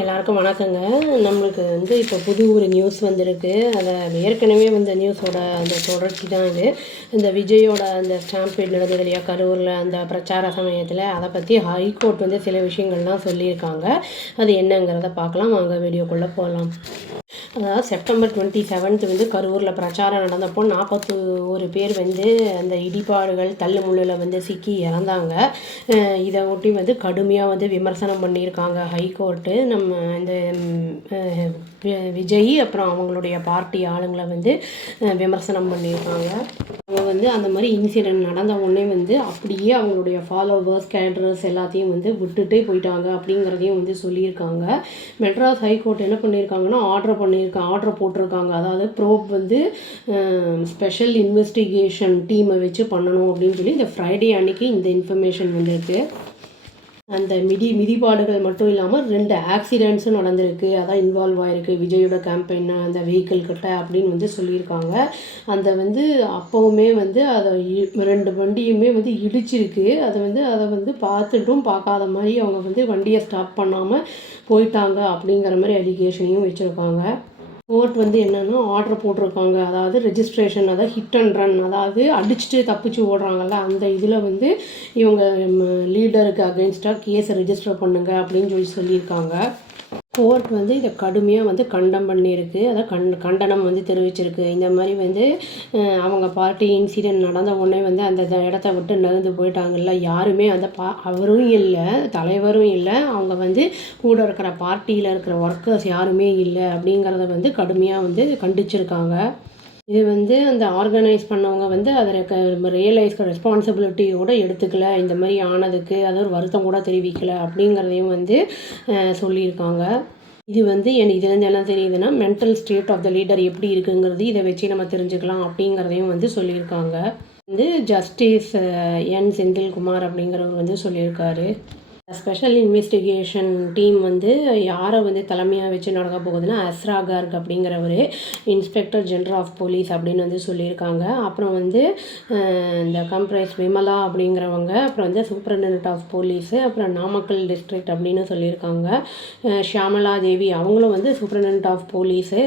எல்லாருக்கும் வணக்கங்க. நம்மளுக்கு இப்போ புது ஒரு நியூஸ் வந்திருக்கு. அதை ஏற்கனவே வந்த நியூஸோட அந்த தொடர்ச்சி தான் இது. இந்த விஜயோட அந்த ஸ்டாம்பீட் நடந்தது இல்லையா கரூரில், அந்த பிரச்சார சமயத்தில் அதை பற்றி ஹைகோர்ட் சில விஷயங்கள்லாம் சொல்லியிருக்காங்க. அது என்னங்கிறத பார்க்கலாம் வாங்க, வீடியோக்குள்ளே போகலாம். அதாவது செப்டம்பர் 27 கரூரில் பிரச்சாரம் நடந்தப்போ 41 பேர் அந்த இடிபாடுகள் தள்ளுமுள்ளில் சிக்கி இறந்தாங்க. இதை ஒட்டி கடுமையாக விமர்சனம் பண்ணியிருக்காங்க ஹைகோர்ட்டு. நம்ம இந்த விஜய் அப்புறம் அவங்களுடைய பார்ட்டி ஆளுங்களை விமர்சனம் பண்ணியிருக்காங்க. அவங்க அந்த மாதிரி இன்சிடெண்ட் நடந்த உடனே அப்படியே அவங்களுடைய ஃபாலோவர்ஸ் கேடரர்ஸ் எல்லாத்தையும் விட்டுட்டே போயிட்டாங்க அப்படிங்கிறதையும் சொல்லியிருக்காங்க. மெட்ராஸ் ஹைகோர்ட் என்ன பண்ணியிருக்காங்கன்னா ஆர்டர் போட்டிருக்காங்க. அதாவது ப்ரோப் ஸ்பெஷல் இன்வெஸ்டிகேஷன் டீமை வச்சு பண்ணணும் அப்படின்னு சொல்லி இந்த ஃப்ரைடே அன்னைக்கு இந்த இன்ஃபர்மேஷன் வந்திருக்கு. அந்த மிதிபாடுகள் மட்டும் இல்லாமல் 2 ஆக்சிடெண்ட்ஸும் நடந்திருக்கு. அதான் இன்வால்வ் ஆகிருக்கு விஜயோட கேம்பெயின் அந்த வெஹிக்கிள் கிட்ட அப்படின்னு சொல்லியிருக்காங்க. அந்த அப்போவுமே அதை 2 வண்டியுமே இடிச்சிருக்கு. அதை பார்த்துட்டும் பார்க்காத மாதிரி அவங்க வண்டியை ஸ்டாப் பண்ணாமல் போயிட்டாங்க அப்படிங்கிற மாதிரி அலிகேஷனையும் வச்சுருக்காங்க. கோர்ட் என்னென்னா ஆர்டர் போட்டிருக்காங்க. அதாவது ரெஜிஸ்ட்ரேஷன், அதாவது ஹிட் அண்ட் ரன், அதாவது அடிச்சுட்டு தப்பிச்சு ஓடுறாங்கல்ல, அந்த இதில் இவங்க லீடருக்கு அகெயின்ஸ்டாக கேஸை ரெஜிஸ்டர் பண்ணுங்க அப்படின்னு சொல்லியிருக்காங்க. கோர்ட் இதை கடுமையாக கண்டம் பண்ணியிருக்கு. அதை கண்டனம் தெரிவிச்சிருக்கு. இந்த மாதிரி அவங்க பார்ட்டி இன்சிடென்ட் நடந்த உடனே அந்த இடத்த விட்டு நகர்ந்து போயிட்டாங்கல்ல, யாருமே அவரும் இல்லை, தலைவரும் இல்லை, அவங்க கூட இருக்கிற பார்ட்டியில் இருக்கிற ஒர்க்கர்ஸ் யாருமே இல்லை அப்படிங்கிறத கடுமையாக கண்டிச்சிருக்காங்க. இது அந்த ஆர்கனைஸ் பண்ணவங்க அதில் ரியலைஸ் ரெஸ்பான்சிபிலிட்டியோடு எடுத்துக்கல, இந்த மாதிரி ஆனதுக்கு அது ஒரு வருத்தம் கூட தெரிவிக்கலை அப்படிங்கிறதையும் சொல்லியிருக்காங்க. இது இதுலேருந்து என்ன தெரியுதுன்னா, mental state of the leader எப்படி இருக்குங்கிறது இதை வச்சு நம்ம தெரிஞ்சுக்கலாம் அப்படிங்கிறதையும் சொல்லியிருக்காங்க. ஜஸ்டிஸ் என் செந்தில்குமார் அப்படிங்கிறவர் சொல்லியிருக்காரு. ஸ்பெஷல் இன்வெஸ்டிகேஷன் டீம் யாரை தலைமையாக வச்சு நடக்க போகுதுன்னா, அஸ்ரா கார்க் அப்படிங்கிறவர் இன்ஸ்பெக்டர் ஜெனரல் ஆஃப் போலீஸ் அப்படின்னு சொல்லியிருக்காங்க. அப்புறம் இந்த கம்ப்ரைஸ் விமலா அப்படிங்கிறவங்க, அப்புறம் சூப்பரண்டென்ட் ஆஃப் போலீஸு, அப்புறம் நாமக்கல் டிஸ்ட்ரிக்ட் அப்படின்னு சொல்லியிருக்காங்க. ஷியாமலா தேவி அவங்களும் சூப்பரண்டென்ட் ஆஃப் போலீஸு,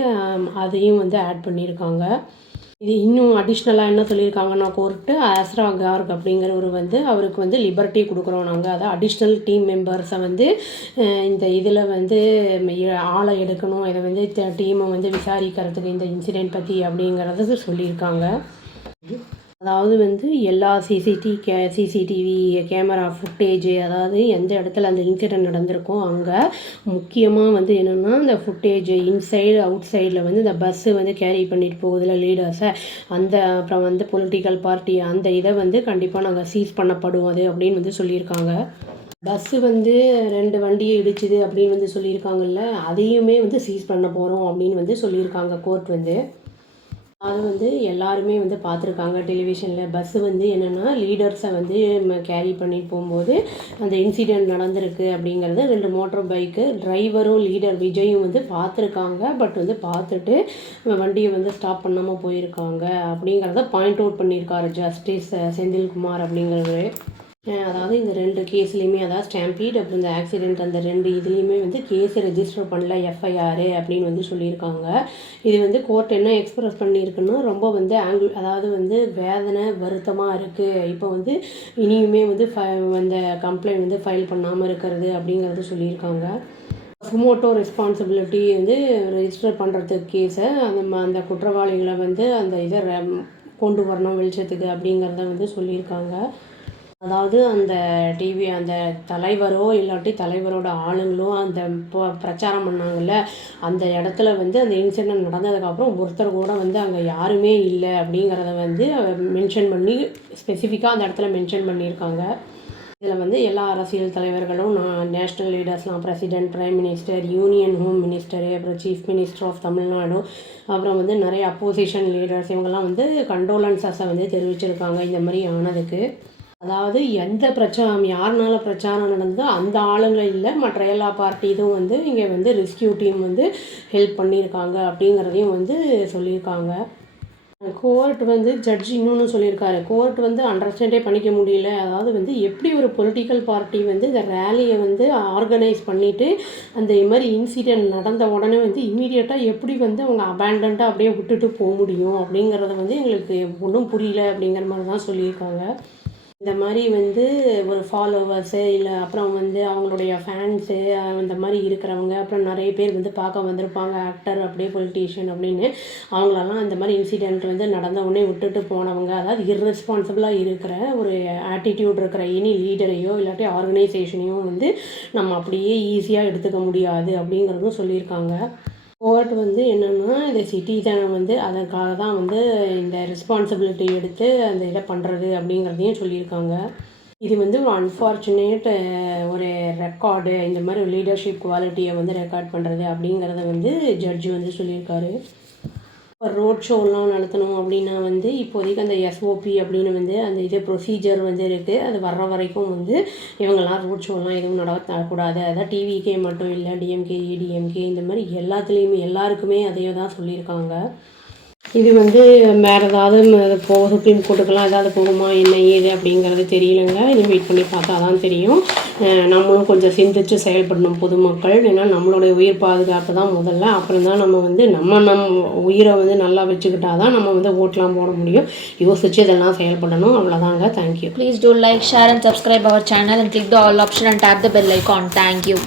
அதையும் ஆட் பண்ணியிருக்காங்க. இது இன்னும் அடிஷ்னலாக என்ன சொல்லியிருக்காங்கன்னா கோர்ட்டு, அஸ்ரா கார்க் அப்படிங்கிறவர் அவருக்கு லிபர்ட்டி கொடுக்குறோம் நாங்கள், அதாவது அடிஷ்னல் டீம் மெம்பர்ஸை இந்த இதில் ஆளை எடுக்கணும், இதை டீமை விசாரிக்கிறதுக்கு இந்த இன்சிடெண்ட் பற்றி அப்படிங்கிறத சொல்லியிருக்காங்க. அதாவது எல்லா சிசிடிவி கேமரா ஃபுட்டேஜு, அதாவது எந்த இடத்துல அந்த இன்சிடெண்ட் நடந்திருக்கோ அங்கே முக்கியமாக என்னென்னா இந்த ஃபுட்டேஜு இன்சைடு அவுட் சைடில் இந்த பஸ்ஸு கேரி பண்ணிட்டு போகுதுல லீடர்ஸை, அந்த அப்புறம் பொலிட்டிக்கல் பார்ட்டி அந்த இதை கண்டிப்பாக நாங்கள் சீஸ் பண்ணப்படும் அது அப்படின்னு சொல்லியிருக்காங்க. பஸ்ஸு 2 வண்டியை இடிச்சுது அப்படின்னு சொல்லியிருக்காங்கல்ல, அதையுமே சீஸ் பண்ண போகிறோம் அப்படின்னு சொல்லியிருக்காங்க கோர்ட். அது எல்லாருமே பார்த்துருக்காங்க டெலிவிஷனில். பஸ்ஸு என்னென்னா லீடர்ஸை கேரி பண்ணிட்டு போகும்போது அந்த இன்சிடெண்ட் நடந்திருக்கு அப்படிங்கிறது 2 மோட்டர் பைக்கு டிரைவரும் லீடர் விஜயும் பார்த்துருக்காங்க. பட் பார்த்துட்டு வண்டியை ஸ்டாப் பண்ணாமல் போயிருக்காங்க அப்படிங்கிறத பாயிண்ட் அவுட் பண்ணியிருக்காரு ஜஸ்டிஸ் செந்தில்குமார் அப்படிங்கிறவர். அதாவது இந்த 2 கேஸ்லேயுமே, அதாவது ஸ்டாம்பீட் அப்புறம் இந்த ஆக்சிடெண்ட், அந்த 2 இதுலேயுமே கேஸை ரெஜிஸ்டர் பண்ணல, எஃப்ஐஆர் அப்படின்னு சொல்லியிருக்காங்க. இது கோர்ட் என்ன எக்ஸ்பிரஸ் பண்ணியிருக்குன்னா, ரொம்ப அதாவது வேதனை வருத்தமாக இருக்குது. இப்போ இனியுமே அந்த கம்ப்ளைண்ட் ஃபைல் பண்ணாமல் இருக்கிறது அப்படிங்கிறது சொல்லியிருக்காங்க. சுமோட்டோ ரெஸ்பான்சிபிலிட்டி ரெஜிஸ்டர் பண்ணுறதுக்கு கேஸை அந்த குற்றவாளிகளை அந்த இதை கொண்டு வரணும் வெளிச்சத்துக்கு அப்படிங்கிறத சொல்லியிருக்காங்க. அதாவது அந்த அந்த தலைவரோ இல்லாட்டி தலைவரோட ஆளுங்களோ அந்த பிரச்சாரம் பண்ணாங்கல்ல, அந்த இடத்துல அந்த இன்சிடெண்ட் நடந்ததுக்கப்புறம் ஒருத்தர் கூட அங்கே யாருமே இல்லை அப்படிங்கிறத மென்ஷன் பண்ணி ஸ்பெசிஃபிக்காக அந்த இடத்துல மென்ஷன் பண்ணியிருக்காங்க. இதில் எல்லா அரசியல் தலைவர்களும், நேஷ்னல் லீடர்ஸ்லாம், president, prime minister, union home minister, அப்புறம் சீஃப் மினிஸ்டர் ஆஃப் தமிழ்நாடு, அப்புறம் நிறைய அப்போசிஷன் லீடர்ஸ் இவங்கெல்லாம் கண்டோலன்ஸஸை தெரிவிச்சிருக்காங்க இந்த மாதிரி ஆனதுக்கு. அதாவது எந்த யாருனால பிரச்சாரம் நடந்ததோ அந்த ஆளுங்க இல்லை, மற்ற எல்லா பார்ட்டி இதுவும் இங்கே ரெஸ்கியூ டீம் ஹெல்ப் பண்ணியிருக்காங்க அப்படிங்கிறதையும் சொல்லியிருக்காங்க. கோர்ட் வந்து ஜட்ஜ் இன்னொன்று சொல்லியிருக்காரு. கோர்ட் வந்து அண்டர்ஸ்டாண்டே பண்ணிக்க முடியல. அதாவது வந்து எப்படி ஒரு பொலிட்டிக்கல் பார்ட்டி வந்து இந்த ரேலியை வந்து ஆர்கனைஸ் பண்ணிவிட்டு அந்த மாதிரி இன்சிடெண்ட் நடந்த உடனே வந்து இம்மீடியட்டாக எப்படி வந்து அவங்க அபேண்டன்ட்டாக அப்படியே விட்டுட்டு போக முடியும் அப்படிங்கிறத வந்து எங்களுக்கு ஒன்றும் புரியல அப்படிங்கிற மாதிரி தான் சொல்லியிருக்காங்க. இந்த மாதிரி வந்து ஒரு ஃபாலோவர்ஸு இல்லை அப்புறம் வந்து அவங்களுடைய ஃபேன்ஸு இந்த மாதிரி இருக்கிறவங்க அப்புறம் நிறைய பேர் வந்து பார்க்க வந்திருப்பாங்க ஆக்டர் அப்படியே பொலிட்டீஷியன் அப்படின்னு அவங்களெல்லாம் இந்த மாதிரி இன்சிடெண்ட் வந்து நடந்த உடனே விட்டுட்டு போனவங்க அதாவது இர்ரெஸ்பான்சிபிளாக இருக்கிற ஒரு ஆட்டிடியூட் இருக்கிற எனி லீடரையோ இல்லாட்டி ஆர்கனைசேஷனையும் வந்து நம்ம அப்படியே ஈஸியாக எடுத்துக்க முடியாது அப்படிங்கிறதும் சொல்லியிருக்காங்க. கோர்ட் வந்து என்னென்னா இந்த சிட்டிசனை வந்து அதற்காக தான் வந்து இந்த ரெஸ்பான்சிபிலிட்டி எடுத்து அந்த இதை பண்ணுறது அப்படிங்கிறதையும் சொல்லியிருக்காங்க. இது வந்து ஒரு அன்ஃபார்ச்சுனேட் ஒரு ரெக்கார்டு இந்த மாதிரி லீடர்ஷிப் குவாலிட்டியை வந்து ரெக்கார்ட் பண்ணுறது அப்படிங்கிறத வந்து ஜட்ஜு வந்து சொல்லியிருக்காரு. இப்போ ரோட் ஷோலாம் நடத்தணும் அப்படின்னா வந்து இப்போதைக்கு அந்த எஸ்ஓபி அப்படின்னு வந்து அந்த இது ப்ரொசீஜர் வந்து இருக்குது. அது வர்ற வரைக்கும் வந்து இவங்கெல்லாம் ரோட் ஷோலாம் எதுவும் நடத்தக்கூடாது. அதான் டிவிகே மட்டும் இல்லை, டிஎம்கே, ஏடிஎம்கே இந்த மாதிரி எல்லாத்துலேயுமே எல்லாருக்குமே அதையே தான் சொல்லியிருக்காங்க. இது வந்து வேறு ஏதாவது சுப்ரீம் கோர்ட்டுக்கெல்லாம் ஏதாவது போகுமா என்ன ஏது அப்படிங்கிறது தெரியலைங்க. இன்னும் வெயிட் பண்ணி பார்த்தா தான் தெரியும். நம்மளும் கொஞ்சம் சிந்திச்சு செயல்படணும் பொதுமக்கள். ஏன்னா நம்மளுடைய உயிர் பாதுகாப்பு தான் முதல்ல. அப்புறம் தான் நம்ம வந்து நம்ம உயிரை வந்து நல்லா வச்சுக்கிட்டா தான் நம்ம வந்து ஓட்டெலாம் போட முடியும். யோசிச்சு இதெல்லாம் செயல்படணும். அவ்வளோதாங்க. Thank you. Please do like, share and subscribe our channel and click the all option and tap the bell icon. Thank you.